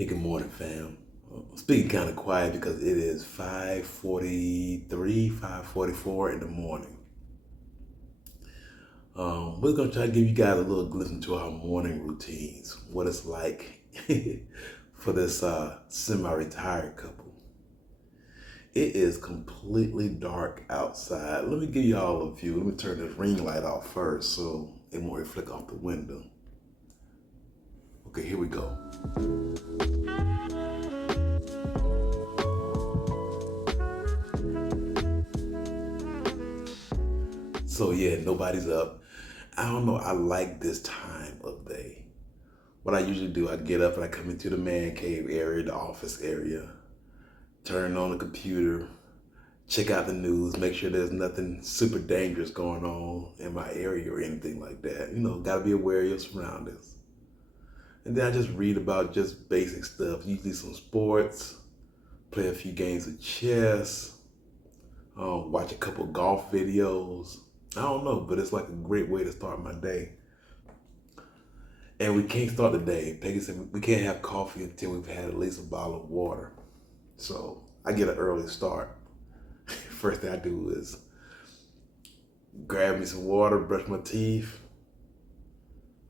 Hey, good morning, fam. I'm speaking kind of quiet because it is 5:43, 5:44 in the morning. We're gonna try to give you guys a little glimpse into our morning routines, what it's like for this semi-retired couple. It is completely dark outside. Let me give y'all a view. Let me turn this ring light off first so it won't reflect off the window. Okay, here we go. So yeah, nobody's up. I don't know. I like this time of day. What I usually do, I get up and I come into the man cave area, the office area, turn on the computer, check out the news, make sure there's nothing super dangerous going on in my area or anything like that. Gotta be aware of your surroundings. And then I just read about just basic stuff, usually some sports, play a few games of chess, watch a couple golf videos. I don't know, but it's like a great way to start my day. And we can't start the day. Peggy said we can't have coffee until we've had at least a bottle of water. So I get an early start. First thing I do is grab me some water, brush my teeth,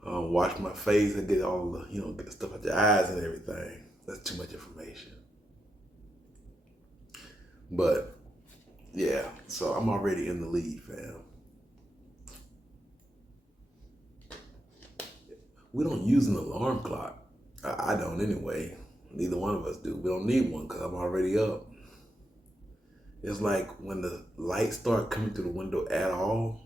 wash my face, and get all the, get the stuff out your eyes and everything. That's too much information. But yeah, so I'm already in the lead, fam. We don't use an alarm clock. I don't anyway. Neither one of us do. We don't need one because I'm already up. It's like when the lights start coming through the window at all,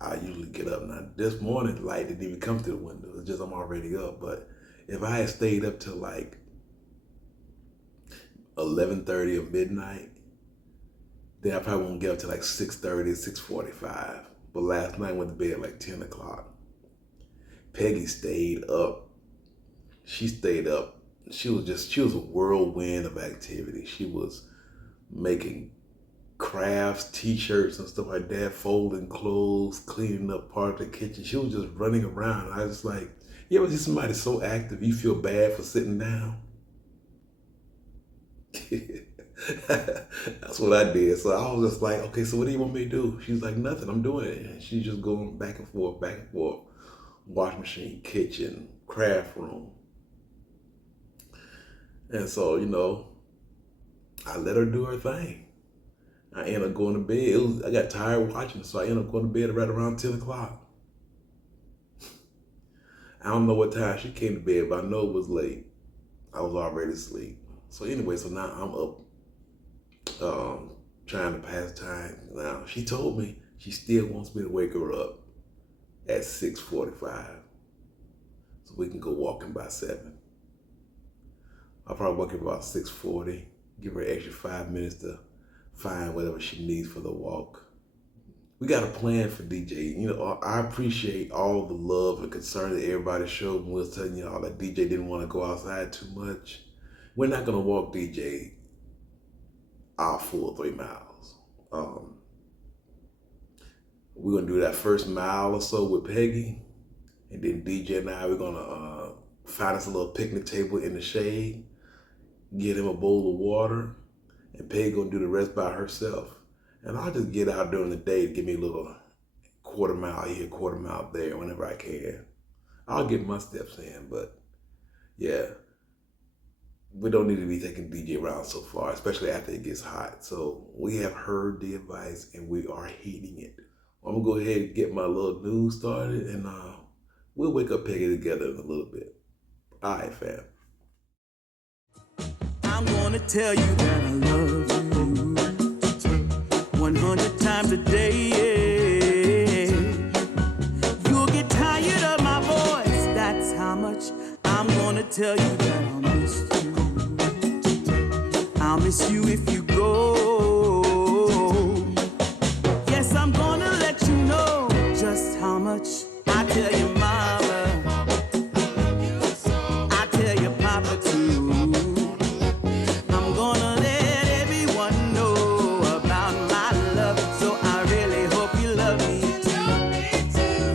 I usually get up. Now this morning, the light didn't even come through the window. It's just I'm already up. But if I had stayed up till like 11:30 or midnight, then I probably won't get up till like 6:30, 6:45. But last night I went to bed at like 10 o'clock. Peggy stayed up. She stayed up. She was a whirlwind of activity. She was making crafts, t-shirts and stuff like that, folding clothes, cleaning up part of the kitchen. She was just running around. I was like, you ever see somebody so active you feel bad for sitting down? That's what I did. So I was just like, okay, so what do you want me to do? She's like, nothing, I'm doing it. And she's just going back and forth, back and forth. Wash machine, kitchen, craft room. And so, I let her do her thing. I ended up going to bed. I got tired watching, so I ended up going to bed right around 10 o'clock. I don't know what time she came to bed, but I know it was late. I was already asleep. So anyway, so now I'm up trying to pass time. Now, she told me she still wants me to wake her up at 6:45 so we can go walking by 7. I'll probably wake her about 6:40, give her an extra 5 minutes to find whatever she needs for the walk. We got a plan for DJ. I appreciate all the love and concern that everybody showed when we was telling y'all that DJ didn't want to go outside too much. We're not gonna walk DJ our full 3 miles. We're gonna do that first mile or so with Peggy, and then DJ and I, we're gonna find us a little picnic table in the shade, get him a bowl of water, and Peggy gonna do the rest by herself. And I'll just get out during the day to give me a little quarter mile here, quarter mile there whenever I can. I'll get my steps in, but yeah, we don't need to be taking DJ around so far, especially after it gets hot. So we have heard the advice and we are heeding it. I'm gonna go ahead and get my little news started, and we'll wake up Peggy together in a little bit. All right, fam. I'm gonna tell you that I love you 100 times a day. You'll get tired of my voice, that's how much I'm gonna tell you that I'll miss you. I'll miss you if you go. Yes, I'm gonna let you know just how much I tell you, mama. I tell you, papa, too. I'm gonna let everyone know about my love. So I really hope you love me too.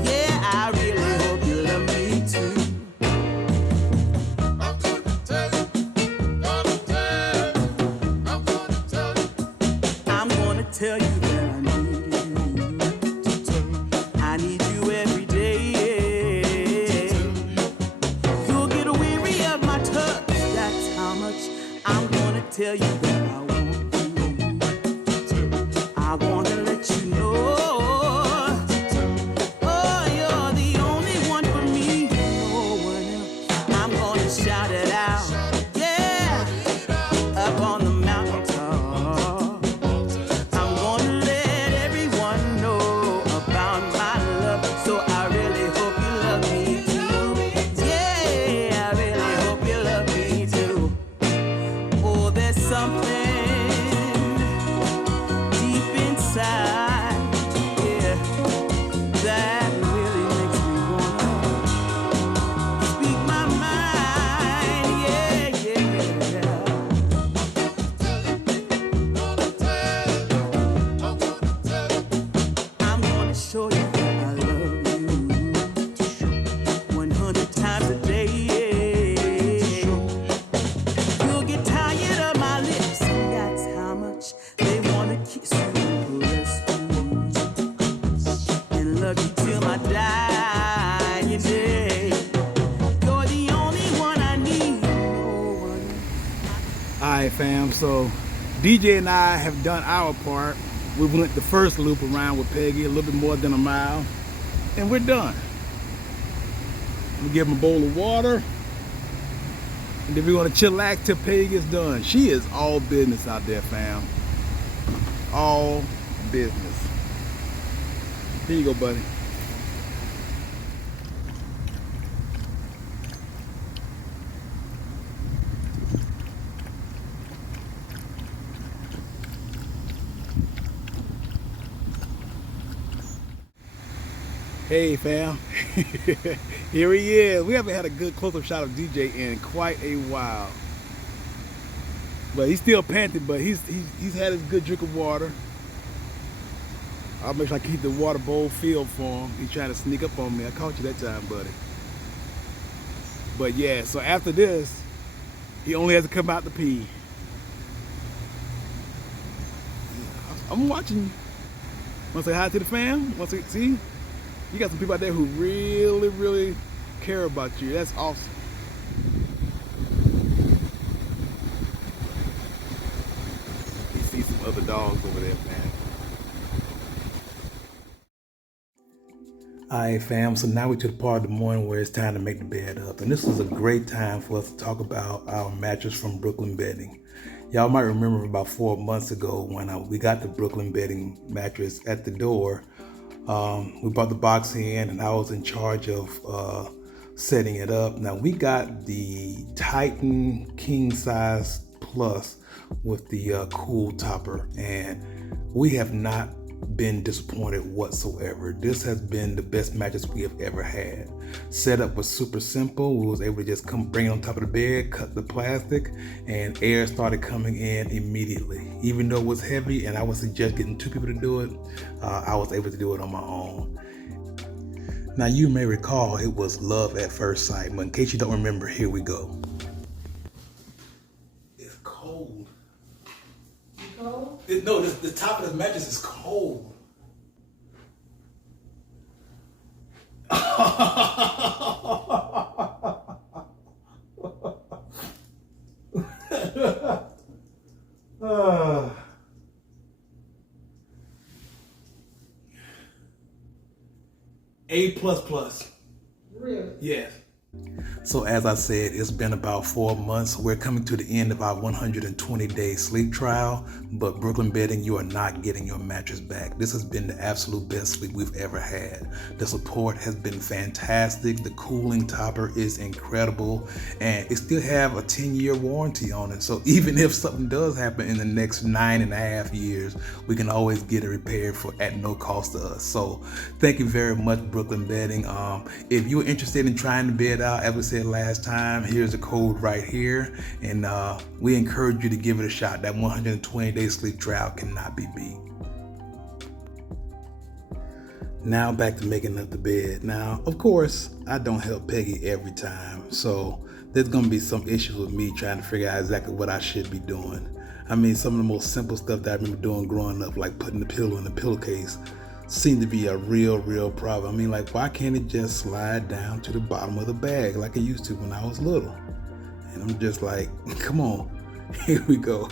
Yeah, I really hope you love me too. right, fam, so DJ and I have done our part. We went the first loop around with Peggy, a little bit more than a mile, and we're done. We give him a bowl of water, and then we're gonna chillax till Peggy gets done. She is all business out there, fam. All business. Here you go, buddy. Hey fam, here he is. We haven't had a good close-up shot of DJ in quite a while. But he's still panting, but he's had his good drink of water. I'll make sure I keep the water bowl filled for him. He's trying to sneak up on me. I caught you that time, buddy. But yeah, so after this, he only has to come out to pee. I'm watching you. Want to say hi to the fam? Want to see? You got some people out there who really, really care about you. That's awesome. You see some other dogs over there, man. Alright fam, so now we're to the part of the morning where it's time to make the bed up. And this is a great time for us to talk about our mattress from Brooklyn Bedding. Y'all might remember about 4 months ago when we got the Brooklyn Bedding mattress at the door. We brought the box in and I was in charge of setting it up. Now we got the Titan King Size Plus with the cool topper, and we have not been disappointed whatsoever. This has been the best mattress we have ever had. Setup was super simple. We was able to just bring it on top of the bed, cut the plastic, and air started coming in immediately. Even though it was heavy and I would suggest getting 2 people to do it, I was able to do it on my own. Now you may recall it was love at first sight, but in case you don't remember, here we go. It's cold. Cold? No, the top of the mattress is cold. A++. Really? Yes. So as I said, it's been about 4 months. We're coming to the end of our 120-day sleep trial, but Brooklyn Bedding, you are not getting your mattress back. This has been the absolute best sleep we've ever had. The support has been fantastic. The cooling topper is incredible, and it still have a 10-year warranty on it. So even if something does happen in the next 9.5 years, we can always get it repaired at no cost to us. So thank you very much, Brooklyn Bedding. If you're interested in trying the bed out, as we said last time, here's a code right here, and we encourage you to give it a shot. That 120-day sleep trial cannot be beat. Now back to making up the bed. Now, of course, I don't help Peggy every time, so there's gonna be some issues with me trying to figure out exactly what I should be doing. I mean, some of the most simple stuff that I remember doing growing up, like putting the pillow in the pillowcase, seemed to be a real problem. I mean, like, why can't it just slide down to the bottom of the bag like it used to when I was little? And I'm just like, come on, here we go.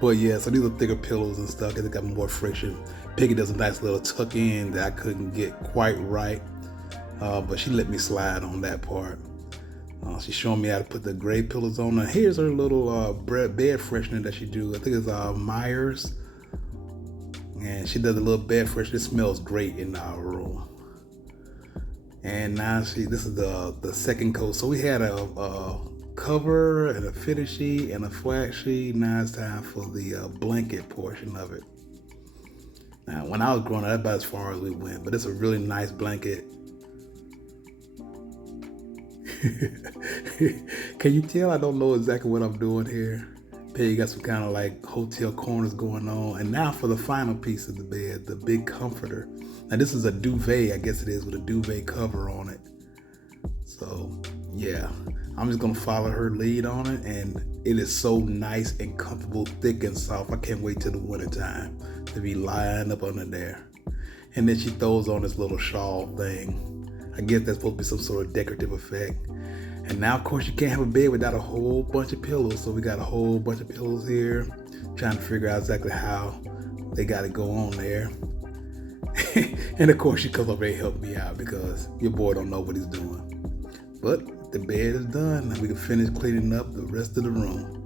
But yeah, so these are thicker pillows and stuff because it got more friction. Peggy does a nice little tuck in that I couldn't get quite right, but she let me slide on that part. She's showing me how to put the gray pillows on. Now here's her little bed freshener that she do. I think it's Myers. And she does a little bed freshener. It smells great in our room. And now this is the second coat. So we had a cover and a fitted sheet and a flat sheet. Now it's time for the blanket portion of it. Now when I was growing up, that's about as far as we went, but it's a really nice blanket. Can you tell I don't know exactly what I'm doing here? Peggy got some kind of like hotel corners going on. And now for the final piece of the bed, the big comforter. Now this is a duvet, I guess it is, with a duvet cover on it. So yeah, I'm just gonna follow her lead on it, and it is so nice and comfortable, thick and soft. I can't wait till the winter time to be lying up under there. And then she throws on this little shawl thing. I guess that's supposed to be some sort of decorative effect. And now, of course, you can't have a bed without a whole bunch of pillows. So we got a whole bunch of pillows here, trying to figure out exactly how they got to go on there. And of course, she comes over and help me out because your boy don't know what he's doing. But the bed is done, and we can finish cleaning up the rest of the room.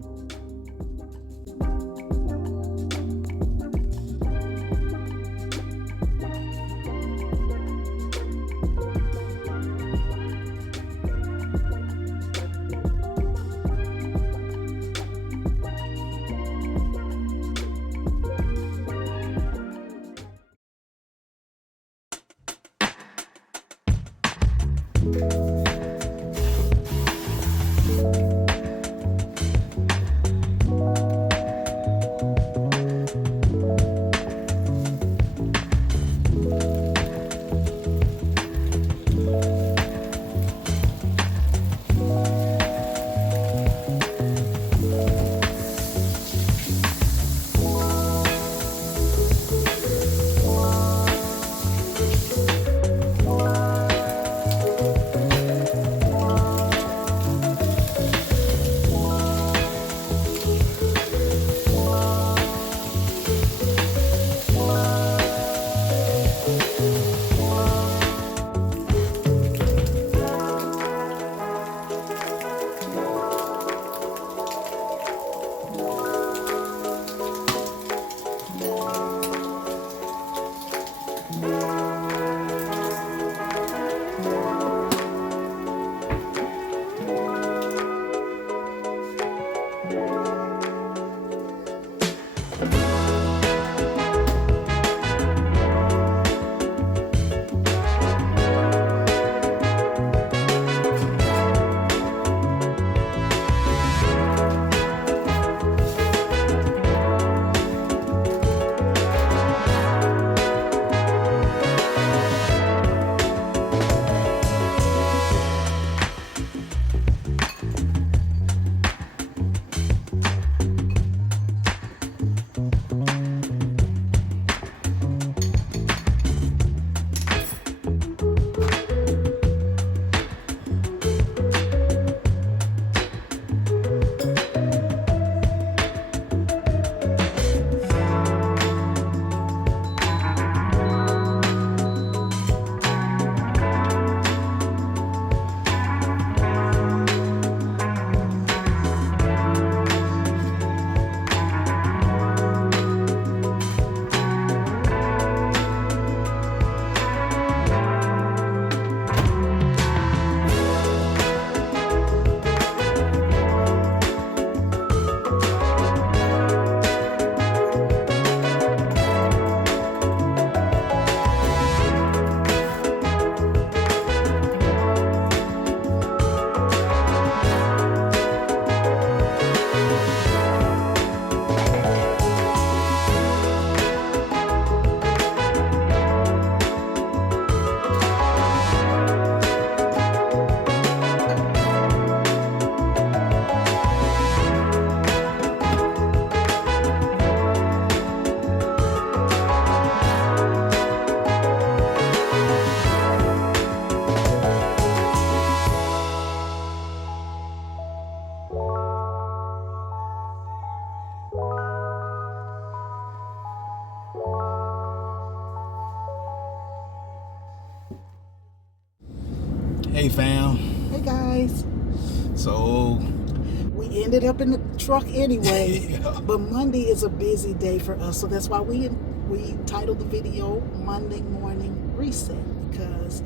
Hey fam. Hey guys, So we ended up in the truck anyway, yeah. but Monday is a busy day for us, so that's why we titled the video Monday Morning Reset, because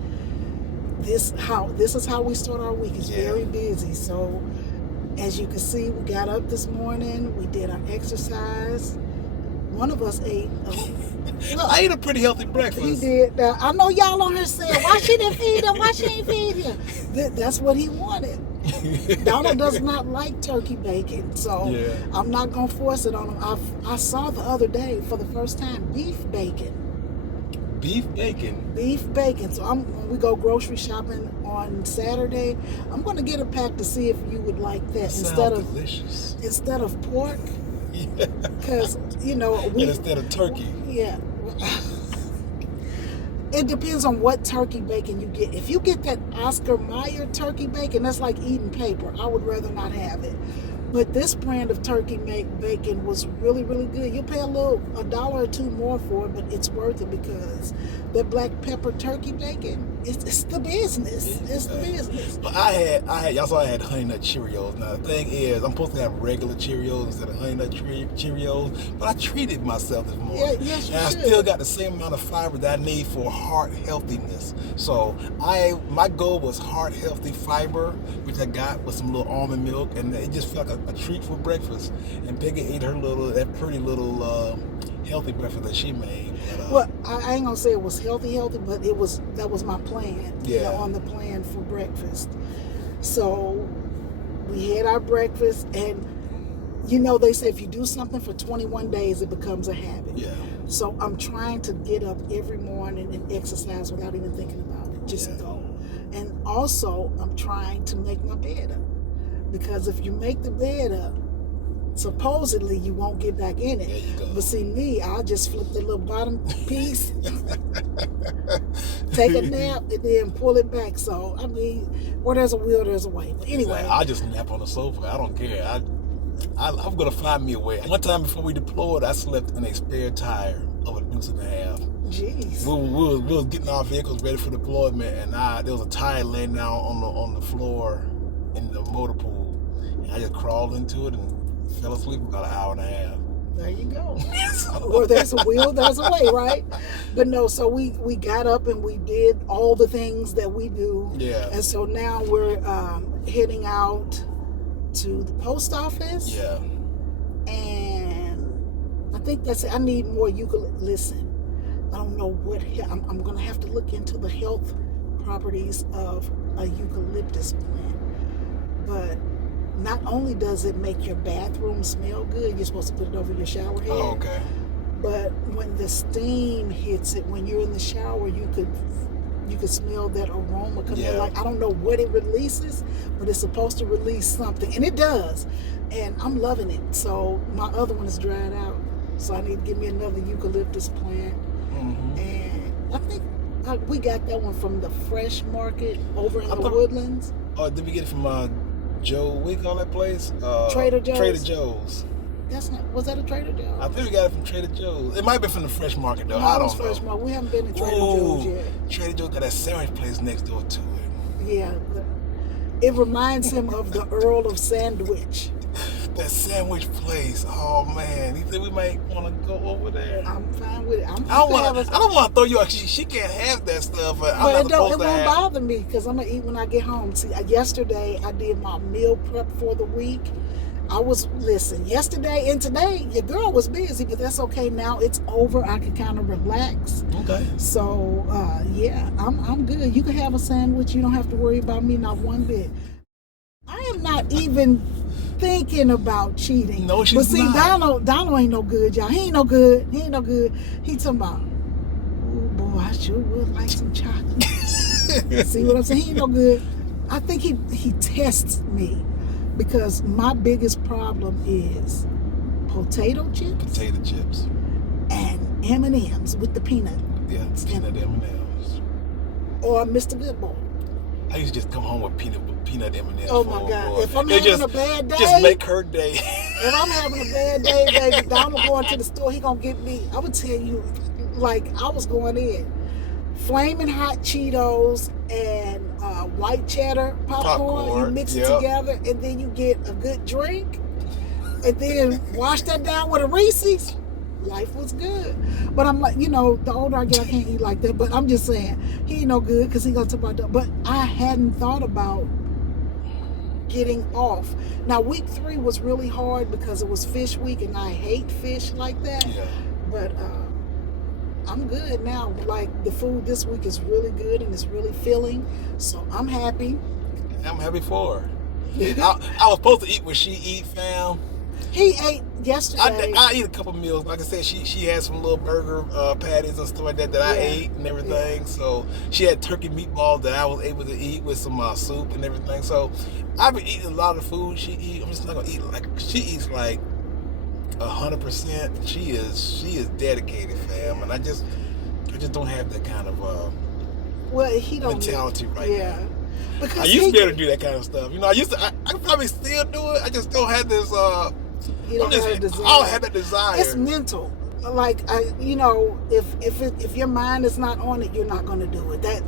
this is how we start our week. It's very busy. So as you can see, we got up this morning, we did our exercise. One of us ate I ate a pretty healthy he breakfast. did. Now, I know y'all on here saying, why she didn't feed him? Why she ain't feed him? That's what he wanted. Donald does not like turkey bacon, so Yeah. I'm not going to force it on him. I saw the other day for the first time beef bacon. Beef bacon. Beef bacon. So when we go grocery shopping on Saturday, I'm going to get a pack to see if you would like that Delicious. instead of pork. Yeah. Because, And instead of turkey. Yeah. It depends on what turkey bacon you get. If you get that Oscar Mayer turkey bacon, that's like eating paper. I would rather not have it. But this brand of turkey bacon was really, really good. You'll pay a dollar or two more for it, but it's worth it because that black pepper turkey bacon, it's the business. It's the business. But y'all saw I had Honey Nut Cheerios. Now the thing is, I'm supposed to have regular Cheerios instead of Honey Nut Cheerios, but I treated myself this morning. Yeah, yes, you and I should. still got the same amount of fiber that I need for heart healthiness. So my goal was heart healthy fiber, which I got with some little almond milk, and it just felt like a treat for breakfast. And Peggy ate that pretty little healthy breakfast that she made. But, well, I ain't gonna say it was healthy, but that was my plan. Yeah. On the plan for breakfast. So we had our breakfast, and they say if you do something for 21 days, it becomes a habit. Yeah. So I'm trying to get up every morning and exercise without even thinking about it. Just go. And also, I'm trying to make my bed up, because if you make the bed up, supposedly you won't get back in it. There you go. But see me, I'll just flip the little bottom piece, take a nap, and then pull it back. So I mean, where there's a will, there's a way. But anyway, I just nap on the sofa. I don't care. I'm gonna find me a way. One time before we deployed, I slept in a spare tire of a deuce and a half. jeez. We was getting our vehicles ready for deployment, and there was a tire laying down on the floor in the motor pool, and I just crawled into it and fell asleep about an hour and a half. There you go. Where there's a will, there's a way, right? But no, so we got up and we did all the things that we do. Yeah. And so now we're heading out to the post office. Yeah. And I think that's it. I need more eucalyptus. Listen, I don't know what I'm going to have to look into the health properties of a eucalyptus plant. But not only does it make your bathroom smell good, you're supposed to put it over your shower head. Oh, okay. But when the steam hits it, when you're in the shower, you could smell that aroma coming. Yeah. Like, I don't know what it releases, but it's supposed to release something, and it does. And I'm loving it. So my other one is dried out, so I need to get me another eucalyptus plant. Mm-hmm. And I think we got that one from the fresh market over in the thought- Woodlands. Oh, did we get it from Joe? What do you call that place? Trader Joe's. Trader Joe's. Was that a Trader Joe's? I think we got it from Trader Joe's. It might be from the fresh market though. No, I it was don't know. fresh market. We haven't been to Trader Joe's yet. Trader Joe's got that sandwich place next door to it. Yeah, it reminds him of the Earl of Sandwich. That sandwich place. Oh man, he said we might want to go over there. I'm fine with it. I don't want to throw you out. She can't have that stuff. But I'm Well, not it supposed to won't have. bother me because I'm gonna eat when I get home. See, yesterday I did my meal prep for the week. Yesterday and today, your girl was busy, but that's okay. Now it's over. I can kind of relax. Okay. So, yeah, I'm good. You can have a sandwich. You don't have to worry about me, not one bit. I am not even thinking about cheating. No, she's but see, not. Donald ain't no good, y'all. He ain't no good. He talking about, oh boy, I sure would like some chocolate. See what I'm saying? He ain't no good. I think he tests me because my biggest problem is potato chips Potato chips. and M&Ms with the peanut. Yeah, peanut M&Ms. Or Mr. Goodboy. I used to just come home with peanut M&Ms. Oh my God! If I'm It having a bad day, just make her day. if I'm having a bad day, baby, Donald going to the store, he gonna get me. I would tell you, like I was going in, flaming hot Cheetos and white cheddar popcorn. You mix it together, and then you get a good drink, and then wash that down with a Reese's. Life was good. But I'm like, the older I get, I can't eat like that. But I'm just saying, he ain't no good because he gonna talk about that. But I hadn't thought about getting off. Now, week 3 was really hard because it was fish week, and I hate fish like that. Yeah. But I'm good now. Like, the food this week is really good, and it's really filling. So I'm happy. I'm happy for her. I was supposed to eat what she eat, fam. He ate yesterday. I eat a couple meals. Like I said, she had some little burger patties and stuff like that I ate and everything. Yeah. So she had turkey meatballs that I was able to eat with some soup and everything. So I've been eating a lot of food she eats. I'm just not gonna eat like she eats like 100%. She is dedicated, fam. And I just don't have that kind of Well, he don't mentality right yeah. now. Because I used to be able to do that kind of stuff. You know, I could probably still do it. I just don't have this. He don't have a desire. I don't have that desire. It's mental. Like if your mind is not on it, you're not going to do it. That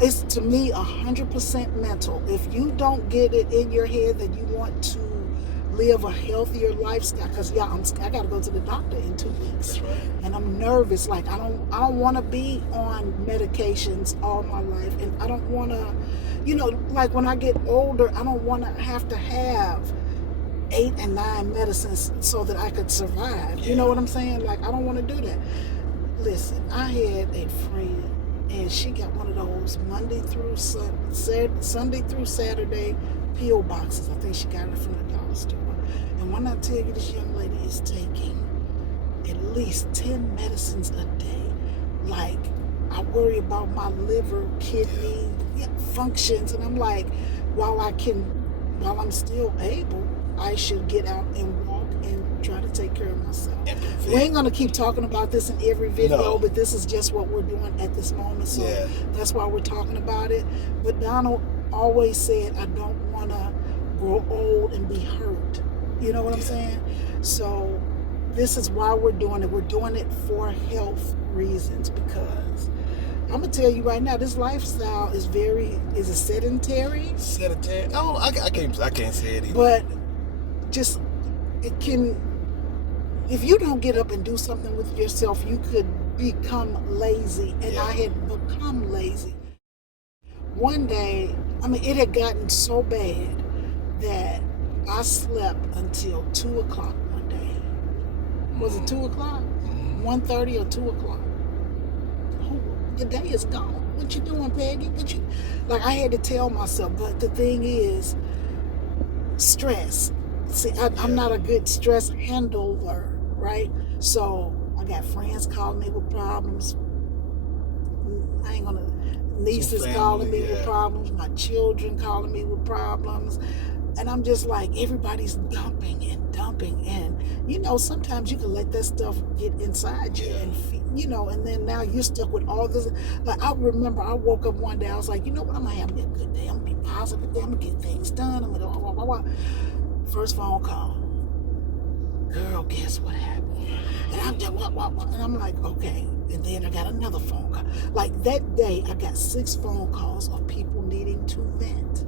is to me 100% mental. If you don't get it in your head that you want to live a healthier lifestyle, because I got to go to the doctor in 2 weeks. That's right. And I'm nervous. Like I don't want to be on medications all my life, and I don't want to, like when I get older, I don't want to have 8 and 9 medicines so that I could survive. Yeah. You know what I'm saying? Like I don't want to do that. Listen, I had a friend, and she got one of those Sunday through Saturday pill boxes. I think she got it from the dollar store. And when I tell you, this young lady is taking at least 10 medicines a day. Like, I worry about my liver, kidney functions, and I'm like, while I'm still able, I should get out and walk and try to take care of myself. We ain't gonna keep talking about this in every video, but this is just what we're doing at this moment. So that's why we're talking about it. But Donald always said, I don't want to grow old and be hurt. You know what I'm saying? So this is why we're doing it. We're doing it for health reasons, because I'm gonna tell you right now, this lifestyle is a sedentary. Sedentary. Oh, I can't say it either. But if you don't get up and do something with yourself, you could become lazy. And I had become lazy. One day, it had gotten so bad that I slept until 2 o'clock one day. Was it 2 o'clock? 1:30 or 2 o'clock? Oh, the day is gone. What you doing, Peggy? I had to tell myself, but the thing is, stress. See, I'm not a good stress handler, right? So I got friends calling me with problems. Nieces calling me with problems. My children calling me with problems. And I'm just like, everybody's dumping. And, sometimes you can let that stuff get inside you and then now you're stuck with all this. Like, I remember I woke up one day, I was like, you know what, I'm going to have a good day. I'm going to be positive today. I'm going to get things done. I'm going to blah, blah, blah. First phone call. Girl, guess what happened? And I'm just, what? And I'm like, okay. And then I got another phone call. Like that day, I got 6 phone calls of people needing to vent.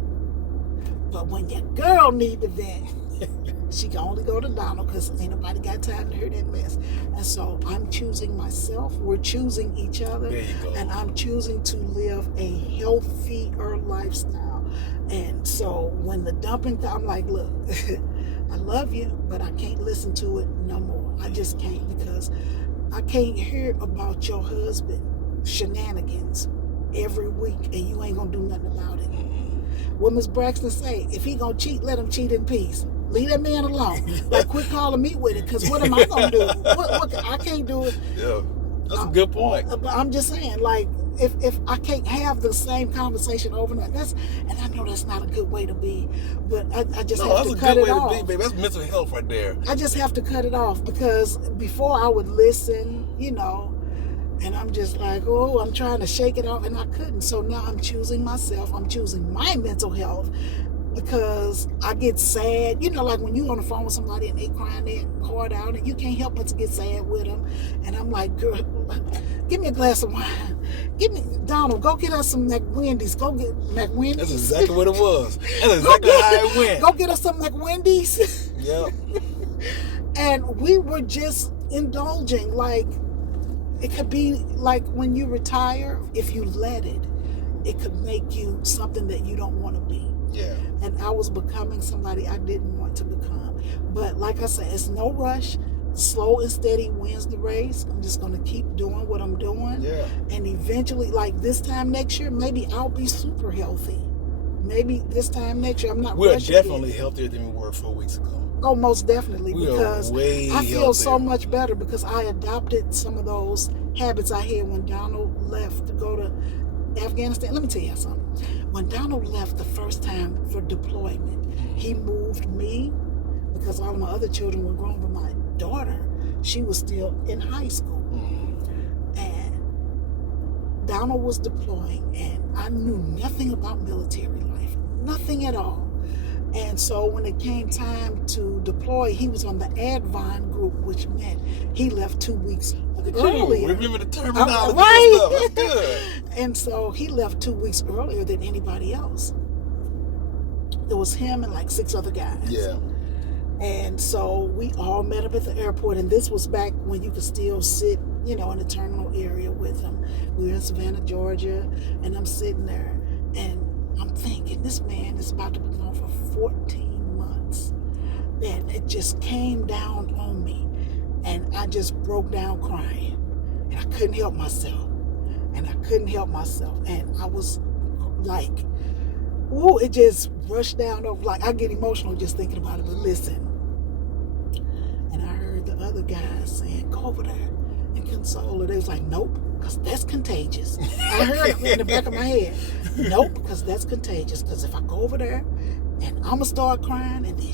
But when your girl need to vent, she can only go to Donald, because ain't nobody got time to hear that mess. And so I'm choosing myself. We're choosing each other. There you go. And I'm choosing to live a healthier lifestyle. And so when the dumping, I'm like, look, I love you, but I can't listen to it no more. I just can't, because I can't hear about your husband shenanigans every week and you ain't gonna do nothing about it. What Miss Braxton say, if he gonna cheat, let him cheat in peace. Leave that man alone. Like, quit calling me with it, because what am I gonna do? What I can't do it. Yeah, that's a good point. But I'm just saying, like, if I can't have the same conversation over and over, and I know that's not a good way to be, but I just have to cut it off. That's a good way to be, baby. That's mental health right there. I just have to cut it off, because before I would listen, and I'm just like, oh, I'm trying to shake it off, and I couldn't. So now I'm choosing myself. I'm choosing my mental health, because I get sad. Like when you on the phone with somebody and they crying their heart out, and you can't help but to get sad with them. And I'm like, girl, give me a glass of wine. Donald, go get us some McWendy's. Go get McWendy's. That's exactly what it was. That's exactly how it went. Go get us some McWendy's. Yep. And we were just indulging. Like, it could be like when you retire, if you let it, it could make you something that you don't want to be. Yeah. And I was becoming somebody I didn't want to become. But like I said, it's no rush. Slow and steady wins the race. I'm just going to keep doing what I'm doing. Yeah. And eventually, like this time next year, maybe I'll be super healthy. Maybe this time next year, I'm not We're rushing definitely it. healthier than we were 4 weeks ago. Oh, most definitely. We because are way I feel healthier. so much better, because I adopted some of those habits I had when Donald left to go to Afghanistan. Let me tell you something. When Donald left the first time for deployment, he moved me, because all of my other children were grown, but my daughter, she was still in high school. And Donald was deploying, and I knew nothing about military life, nothing at all. And so when it came time to deploy, he was on the Advine group, which meant he left 2 weeks earlier. Remember the terminology Right. and stuff. That's good. And so he left 2 weeks earlier than anybody else. It was him and like 6 other guys. Yeah. And so we all met up at the airport, and this was back when you could still sit, you know, in the terminal area with him. We were in Savannah, Georgia, and I'm sitting there, and I'm thinking, this man is about to be gone for 14 months. And it just came down on me, and I just broke down crying, and I couldn't help myself. And I was like, ooh, it just rushed down over. Like, I get emotional just thinking about it. But listen, and I heard the other guys saying, go over there and console her. They was like, nope, because that's contagious. I heard it in the back of my head. Nope, because that's contagious. Because if I go over there and I'm going to start crying, and then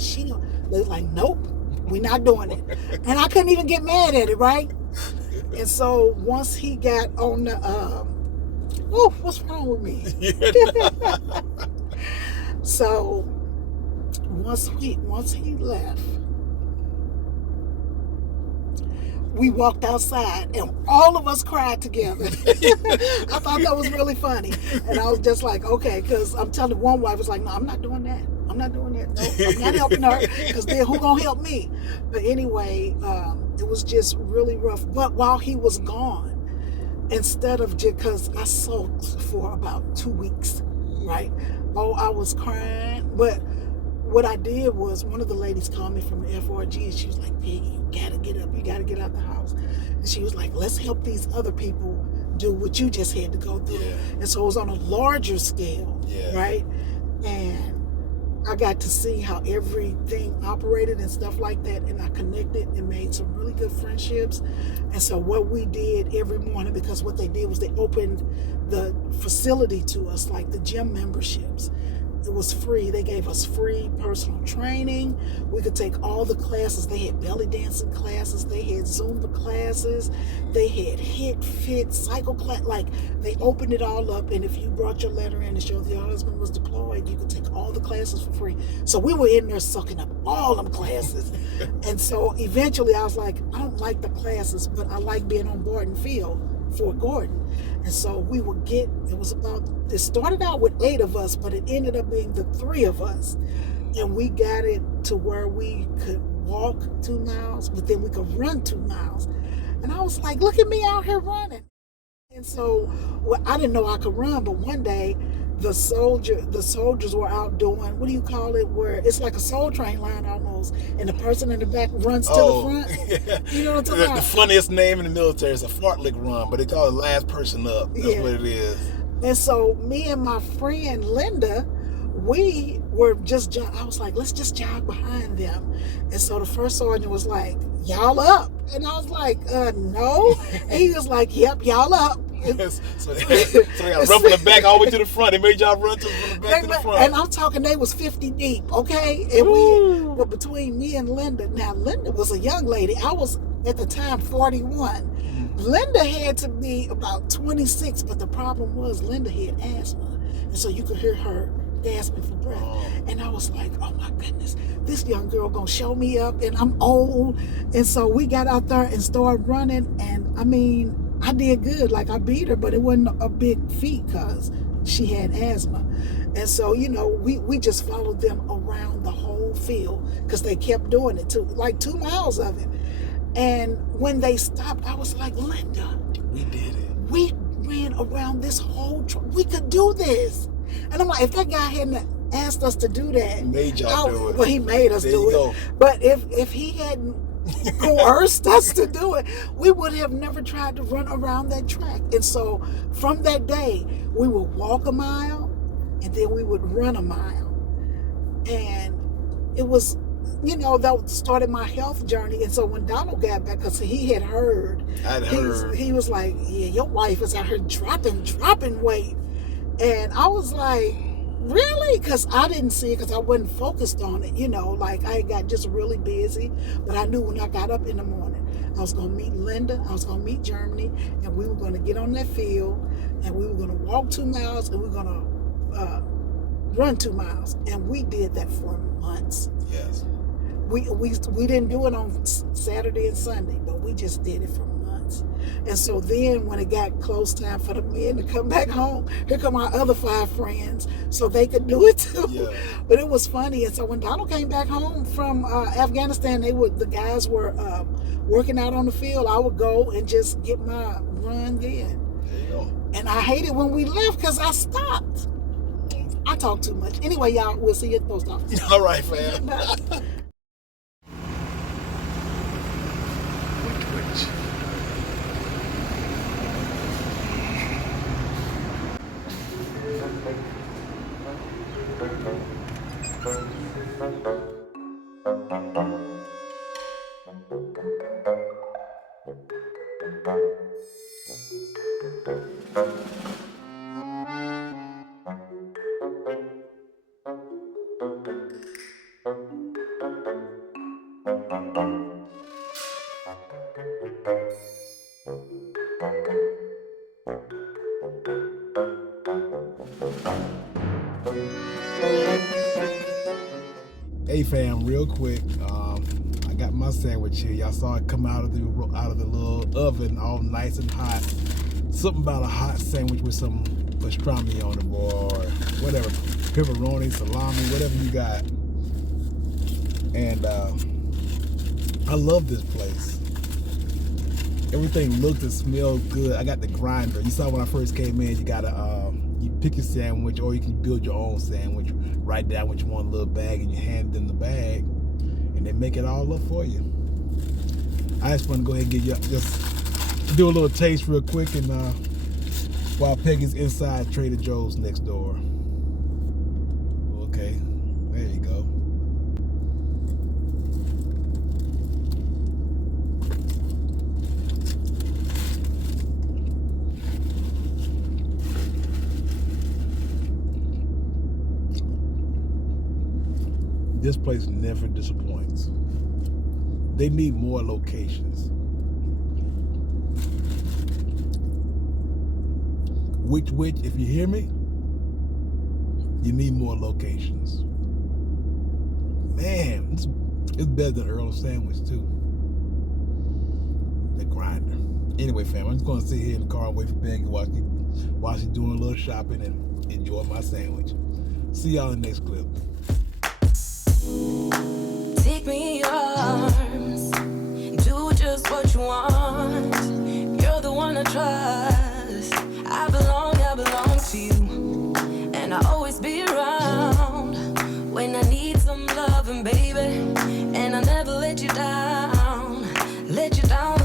they was like, nope, we're not doing it. And I couldn't even get mad at it, right? And so once he got on the, what's wrong with me? So once he left, we walked outside and all of us cried together. I thought that was really funny. And I was just like, okay, because I'm telling one wife was like, no, I'm not doing that. I'm not doing that. No, I'm not helping her, because then who gonna help me? But anyway, it was just really rough. But while he was gone, instead of just, because I sulked for about 2 weeks, right? Oh, I was crying. But what I did was, one of the ladies called me from the FRG, and she was like, Pegi, you gotta get up. You gotta get out the house. And she was like, let's help these other people do what you just had to go through. Yeah. And so it was on a larger scale, right? And I got to see how everything operated and stuff like that, and I connected and made some really good friendships. And so what we did every morning, because what they did was they opened the facility to us, like the gym memberships. It was free. They gave us free personal training. We could take all the classes. They had belly dancing classes. They had Zumba classes. They had HIIT, fit, cycle class. Like, they opened it all up. And if you brought your letter in to show that your husband was deployed, you could take all the classes for free. So we were in there sucking up all them classes. And so eventually I was like, I don't like the classes, but I like being on board and field Fort Gordon. And so we would it started out with 8 of us, but it ended up being the 3 of us. And we got it to where we could walk 2 miles, but then we could run 2 miles. And I was like, look at me out here running. And so, I didn't know I could run, but one day the soldiers were out doing, what do you call it, where it's like a soul train line almost, and the person in the back runs to the front. You know what I'm talking about? The funniest name in the military is a fartlek run, but they call it last person up. That's what it is. And so me and my friend Linda, we were just, I was like, let's just jog behind them. And so the first sergeant was like, y'all up? And I was like, no. And he was like, yep, y'all up. So they got run from the back all the way to the front. They made y'all run from the back to the front. And I'm talking, they was 50 deep, okay? And but between me and Linda, now Linda was a young lady. I was at the time 41. Linda had to be about 26, but the problem was Linda had asthma. And so you could hear her gasping for breath. And I was like, oh my goodness, this young girl gonna show me up, and I'm old. And so we got out there and started running, and I mean, I did good. Like, I beat her, but it wasn't a big feat because she had asthma. And so, you know, we just followed them around the whole field because they kept doing it too, like 2 miles of it. And when they stopped, I was like, Linda, we did it. We ran around this whole we could do this. And I'm like, if that guy hadn't asked us to do that, He made y'all do it. Well, he made us do it. But if he hadn't coerced us to do it, we would have never tried to run around that track. And so from that day, we would walk a mile, and then we would run a mile. And it was, you know, that started my health journey. And so when Donald got back, because he had heard, he was like, yeah, your wife is out here dropping weight. And I was like, really? Because I didn't see it, because I wasn't focused on it, you know, like I got just really busy. But I knew when I got up in the morning, I was going to meet Linda. I was going to meet Germany. And we were going to get on that field. And we were going to walk 2 miles. And we were going to run 2 miles. And we did that for months. Yes. We didn't do it on Saturday and Sunday, but we just did it for months. And so then when it got close time for the men to come back home, here come our other 5 friends so they could do it too. Yeah. But it was funny. And so when Donald came back home from Afghanistan, the guys were working out on the field. I would go and just get my run then. There you go. And I hated when we left because I stopped. I talk too much. Anyway, y'all, we'll see you at the post office. All right, fam. Hey fam, real quick, I got my sandwich here. Y'all saw it come out of the little oven, all nice and hot. Something about a hot sandwich with some pastrami on it, or whatever, pepperoni, salami, whatever you got. And I love this place. Everything looked and smelled good. I got the grinder. You saw when I first came in, you gotta you pick your sandwich, or you can build your own sandwich. Write down what you want in a little bag, and you hand them the bag, and they make it all up for you. I just want to go ahead and give you just do a little taste real quick, and while Peggy's inside Trader Joe's next door. Okay, there you go. This place never disappoints. They need more locations. Which, if you hear me, you need more locations. Man, it's better than Earl's Sandwich too. The grinder. Anyway, fam, I'm just gonna sit here in the car and wait for Peggy while she's doing a little shopping and enjoy my sandwich. See y'all in the next clip. Take me in your arms, do just what you want. You're the one I trust. I belong to you, and I'll always be around when I need some loving, baby. And I never let you down, let you down.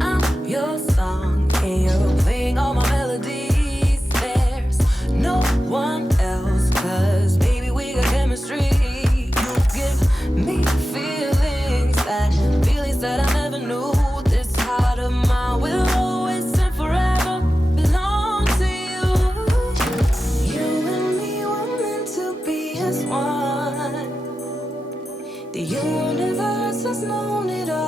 I'm your song, and you're playing all my melodies. There's no one else, 'cause baby, we got chemistry. Me feelings that I never knew. This heart of mine will always and forever belong to you. You and me were meant to be as one. The universe has known it all.